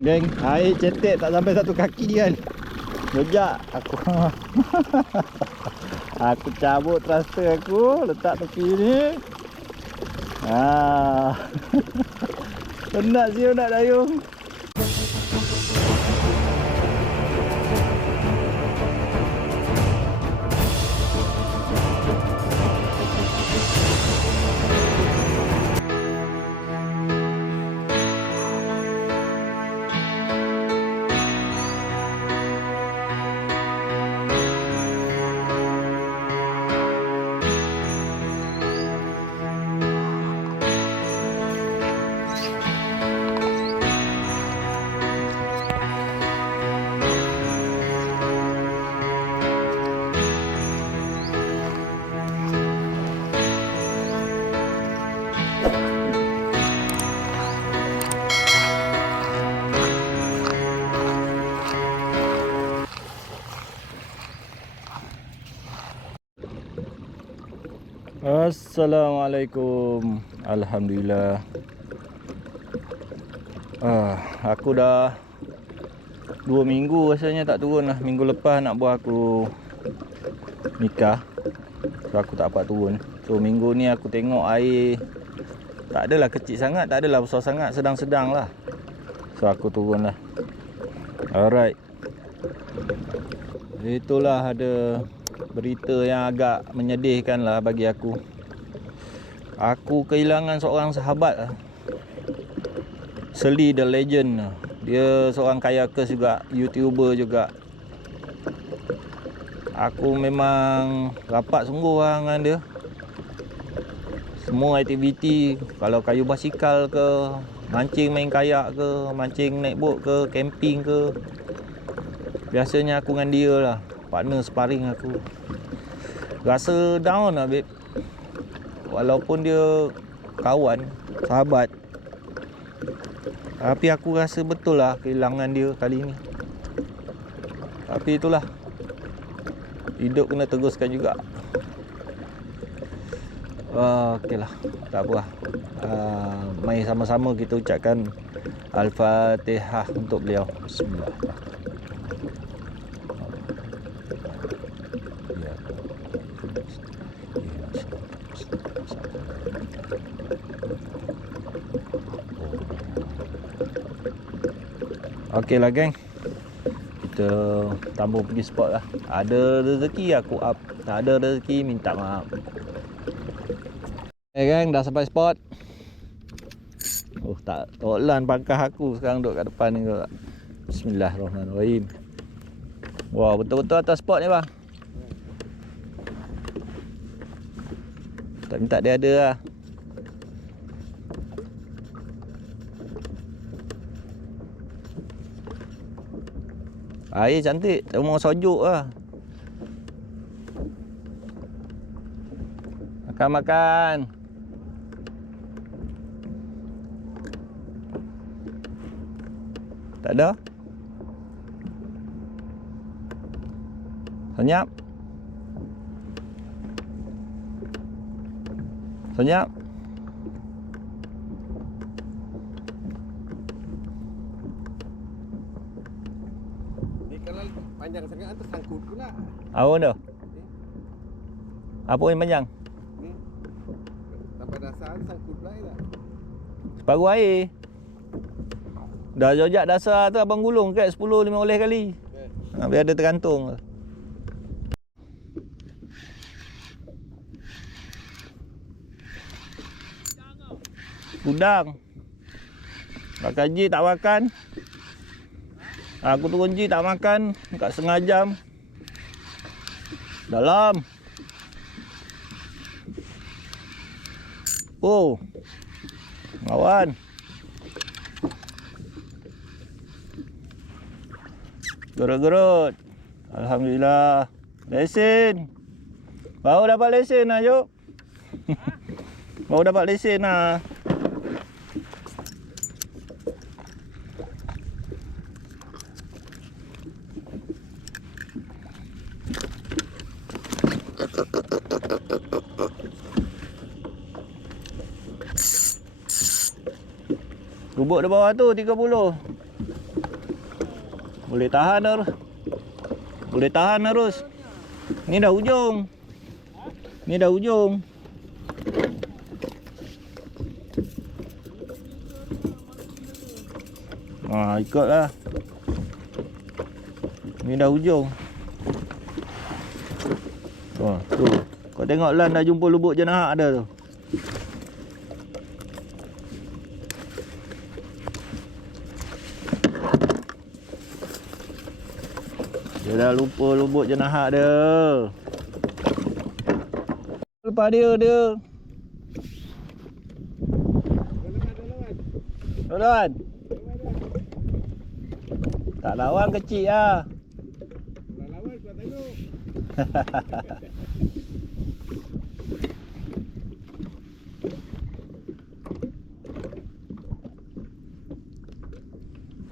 Geng, air cetek tak sampai satu kaki kan. Jejak aku. Aku cabut thruster aku, letak tepi ni. Penat siu nak dayung. Assalamualaikum. Alhamdulillah. Aku dah 2 minggu rasanya tak turun lah. Minggu lepas nak buat aku nikah, so aku tak dapat turun. So minggu ni aku tengok air tak adalah kecil sangat, tak adalah besar sangat, sedang-sedang lah. So aku turun lah. Alright, itulah ada berita yang agak menyedihkan lah bagi aku. Aku kehilangan seorang sahabat lah. Seli the Legend. Dia seorang kayakers juga, YouTuber juga. Aku memang rapat sungguh lah dengan dia. Semua aktiviti, kalau kayu basikal ke, mancing main kayak ke, mancing naik bot ke, camping ke, biasanya aku dengan dia lah, partner sparring aku. Rasa down lah babe. Walaupun dia kawan, sahabat, tapi aku rasa betul lah kehilangan dia kali ni. Tapi itulah, hidup kena teruskan juga. Okey lah, tak apa lah. Mari sama-sama kita ucapkan Al-Fatihah untuk beliau. Bismillah. Okey lah geng, kita tambung pergi spot lah. Ada rezeki aku up, tak ada rezeki minta maaf. Geng, dah sampai spot. Tak toklan pangkah aku sekarang duduk kat depan ni kot. Bismillahirrahmanirrahim. Wah, betul-betul atas spot ni bang. Tak minta dia ada lah. Air cantik, rumah sejuk lah. Makan-makan. Tak ada? Senyap? Senyap? Panjang sangat tu sangkut pula. Apa tu? Apa yang panjang? Ni. Sampai dasar sangkut pula dah. Separuh air. Dah jojak dasar tu abang gulung kat 10-15 kali. Biar ada tergantung. Udang. Makan Ji tak makan. Aku turun Ji tak makan dekat setengah jam. Dalam. Oh. Kawan. Gerut-gerut. Alhamdulillah. Lesen. Baru dapat lesen lah Jok. Baru dapat lesen lah. Gubuk di bawah tu 30. Boleh tahan Arus. Boleh tahan Arus. Ni dah ujung. Ni dah ujung. Ikutlah. Ni dah ujung. Tu. Kau tengok Lan dah jumpa lubuk jenahak dah tu. Dia dah lupa lubuk jenahak dia. Lepas dia. Lawan. Tak lawan kecil lah. Kalau lawan kau tengok.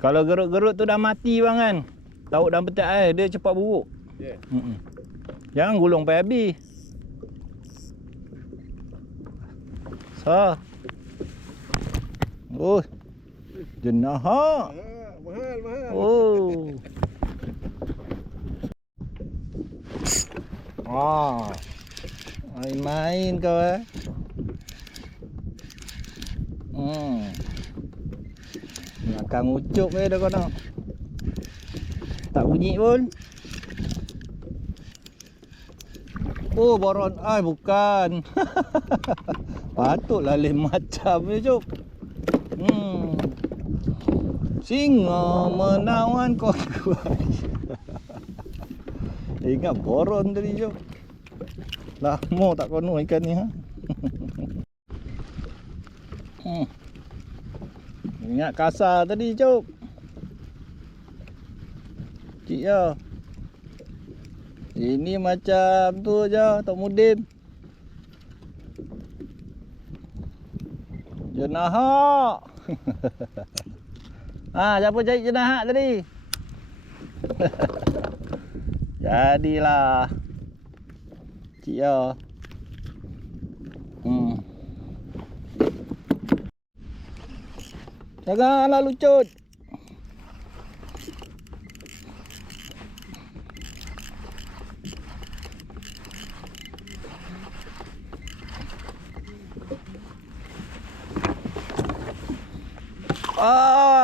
Kalau gerut-gerut tu dah mati bang kan. Lauk dalam petak air dia cepat buruk. Ya. Jangan gulung sampai habis. Oh. Jenahak. Mahal. Oh. Main-main kau Makan ucup dah kau nak. Tak bunyi pun. Oh, boron. Bukan. Patutlah lain macam ni, Cuk. Singa menawan kau. Ingat boron tadi, Cuk. Lama tak kono ikan ni, ha. Ingat kasar tadi, Cuk. Cik ya. Ini macam tu je, Tok Mudim. Jenahak. Siapa cari jenahak tadi? Jadilah. Cik ya. Janganlah lucut.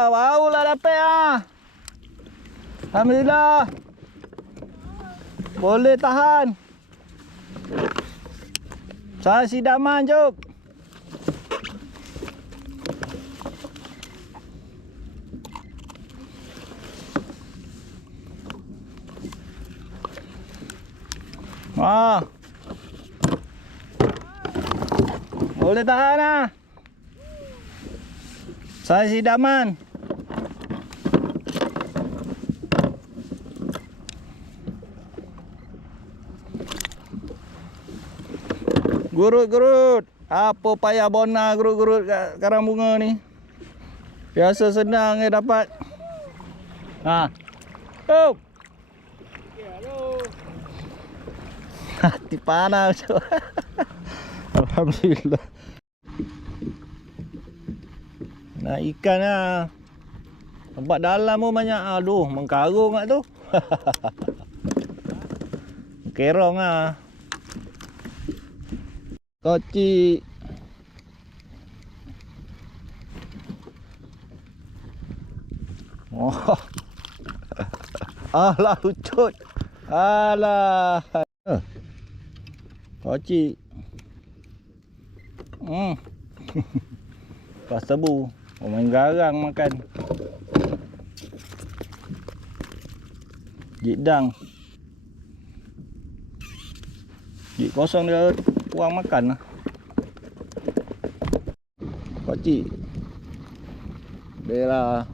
Barulah dapat Alhamdulillah. Boleh tahan. Saya sidaman, Cuk. Boleh tahan lah. Saya sidaman. Gurut-gurut. Apa payah bona gurut-gurut kat karang bunga ni. Biasa senang dapat. Oh. Hello. Hati panas. Alhamdulillah. Nak ikan lah. Tempat dalam pun banyak. Aduh, mengkarung kat tu. Kerong lah. Kocik. Alah, lucut. Alah. Kocik. Pas tebu. Main garang makan. Jik dang. Jik kosong dia kurang makan lah. Kocik. Dia lah.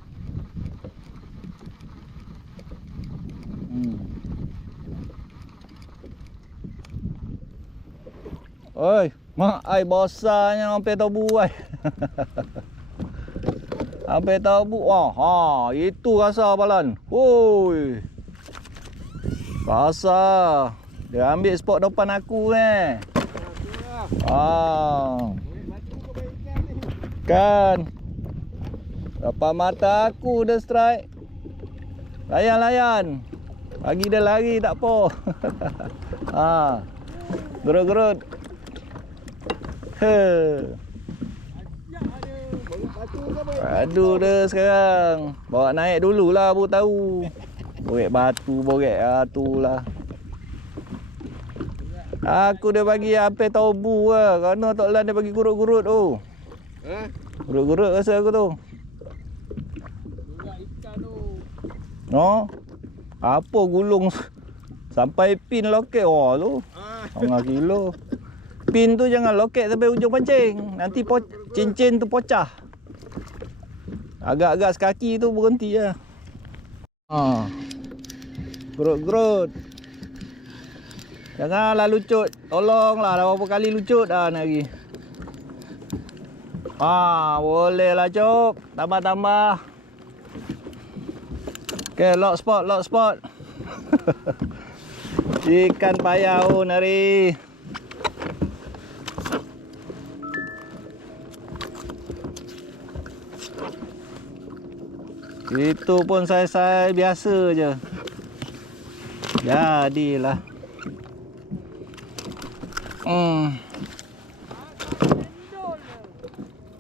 Oi, mak ai bosanya sampai tabu ai. Sampai tabu. Itu rasa balan. Oi. Rasa. Dia ambil spot depan aku Kan. Depan mata aku dia strike. Layan. Bagi dia lari tak apa. Ha. Gerut-gerut. He. Aduh dah sekarang. Bawa naik dululah baru tahu. Borek batu, borek tu lah. Aku dah bagi hampir tobu lah. Kerana Tok Lan dia bagi gurut-gurut tu. Gurut-gurut rasa aku tu. Gurut ikan tu. No? Apa gulung sampai pin loket tu. 1 kilo. Pin tu jangan loket sampai ujung pancing. Nanti cincin tu pecah. Agak-agak sekaki tu berhenti lah. Ha. Gerut-gerut. Janganlah lucut. Tolonglah, dah berapa kali lucut dah ni lagi. Boleh lah Cok. Tambah-tambah. Okay, lock spot. Ikan payau nari. Itu pun saya biasa je. Jadilah.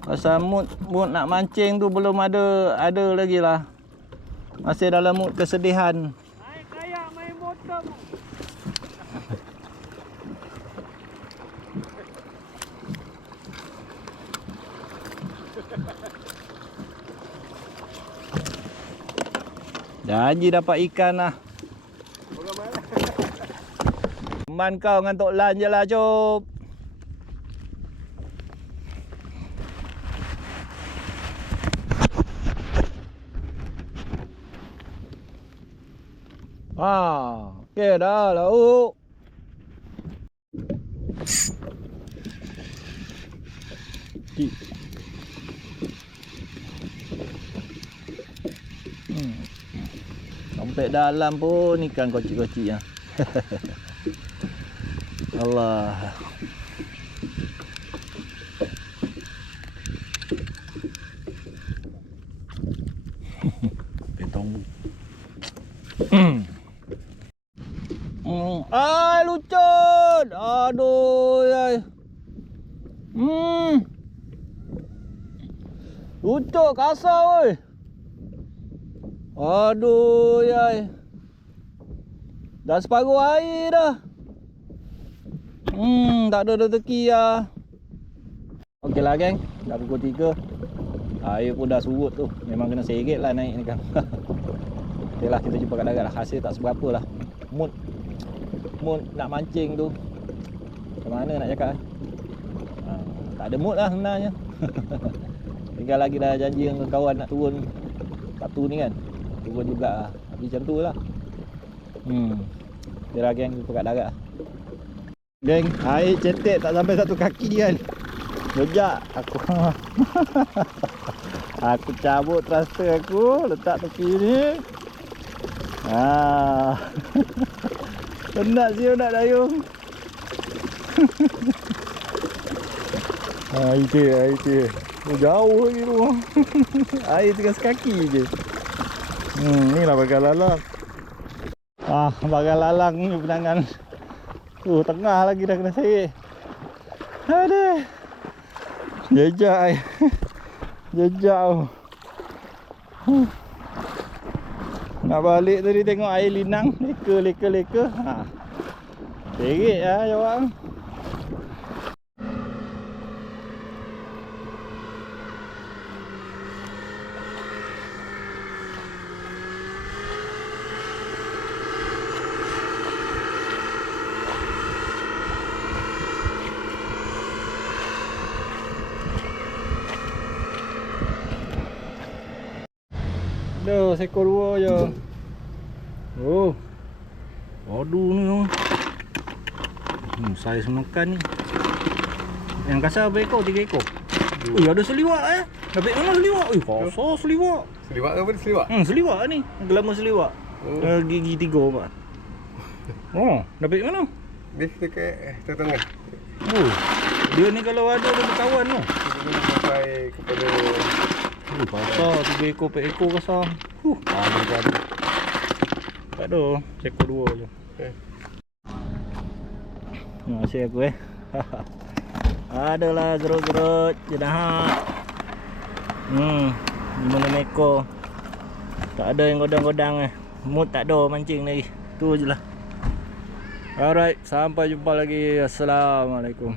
Pasal mood nak mancing tu belum ada lagi lah. Masih dalam mood kesedihan. Main kayak main motor. Janji dapat ikan lah. Teman kau dengan Tok Lan je lah Cop. Okey dah lauk. Sampai dalam pun ikan kocik-kocik ya. Allah. Petong. Ai lucut. Aduh yai. Lucut kasar oi. Aduh yai. Dah separuh air dah. Tak ada rezeki lah. Okeylah geng, dah pukul 3. Air pun dah surut tu. Memang kena seret lah naik ni kan. Okeylah, kita jumpa kat darat lah. Hasil tak seberapa lah. Mood nak mancing tu macam mana nak cakap tak ada mood lah sebenarnya. Tinggal lagi dah janji dengan kawan nak turun Sabtu ni kan. Turun juga lah. Tapi macam tu lah. Dia lah geng, jumpa kat darat lah. Geng, air cetek tak sampai 1 kaki kan. Sejak aku aku cabut thruster aku, letak tepi ni. Penat siu nak dayung. Air dia. Jauh lagi tu. Air tinggal sekaki je. Ni lah bagal lalang. Bagal lalang ni penangan. Tengah lagi dah kena seret. Aduh. Jejak air. Jejak. Nak balik tadi tengok air linang. Leka. Seret lah jawab. Dah, seekor 2 je. Aduh ni oh. Saiz makan ni. Yang kasar berapa ekor? 3 ekor. Ada seliwak Dapat mana seliwak? Kasar seliwak. Seliwak ke apa seliwak? Seliwak ni. Gelama seliwak. Gigi 3 pak. Dapat mana? Dia dekat tengah. Dia ni kalau ada berkawan tu. Dia sampai kepada Kasar 3 ekor 4 ekor kasar. Tak ada. Seekor dua je. Masih aku Adalah gerut-gerut jenahat. 5 ekor. Tak ada yang godang-godang Mood tak ada mancing lagi. Tu je lah. Alright, sampai jumpa lagi. Assalamualaikum.